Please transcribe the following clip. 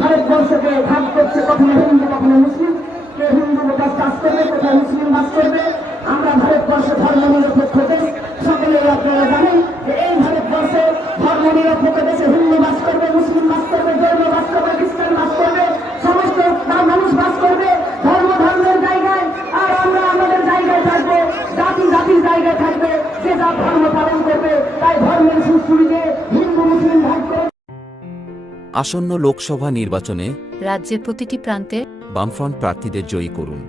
ভারতবর্ষকে ভাগ করছে, কখনো হিন্দু কখনো মুসলিম, কে হিন্দু কাজ করবে। কোথায় মুসলিম বাস করবে। আমরা ভারতবর্ষ ধর্মনিরপেক্ষ দেশ, সকলেই আপনারা জানেন যে এই ভারতবর্ষে ধর্মনিরপেক্ষ দেশে হিন্দু বাস করবে, মুসলিম বাস করবে, জৈন বাস করবে, খ্রিস্টান বাস করবে, সমস্ত মানুষ বাস করবে ধর্মের জায়গায়। আর আমরা আমাদের জায়গায় থাকবো, জাতির জায়গায় থাকবে, যে যা ধর্ম পালন করবে। তাই ধর্মের সুশ্রুতিতে হিন্দু মুসলিম ভাগ করে। আসন্ন লোকসভা নির্বাচনে রাজ্যের প্রতিটি প্রান্তে বামফ্রন্ট প্রার্থীদের জয়ী করুন।